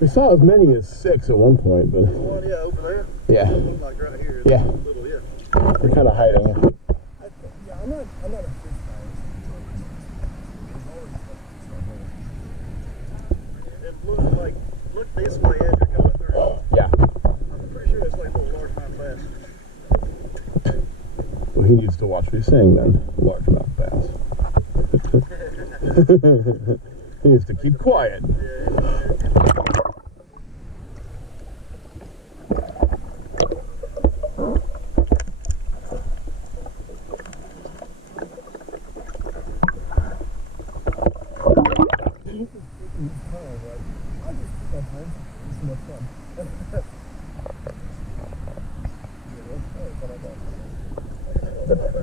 We saw as many as 6 at one point, but yeah, over there. Yeah. Like right here. Yeah. Little, yeah. They're kind of hiding. Yeah, I'm not a fish guy. It looks like, look this way as you're coming through. Yeah. I'm pretty sure that's like a little largemouth bass. Well, he needs to watch what he's saying then. Largemouth bass. He needs to keep quiet.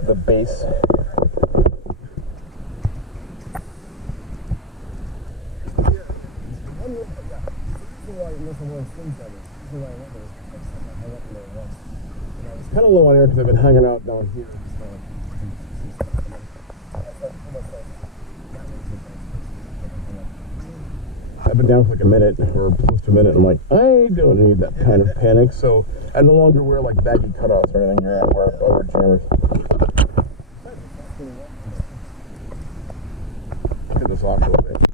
The base. Kind of low on air because I've been hanging out down here. I've been down for like a minute or close to a minute. I'm like, I don't need that kind of panic. So I no longer wear like baggy cutoffs or anything here. I wear over jammers. Get this off a little bit.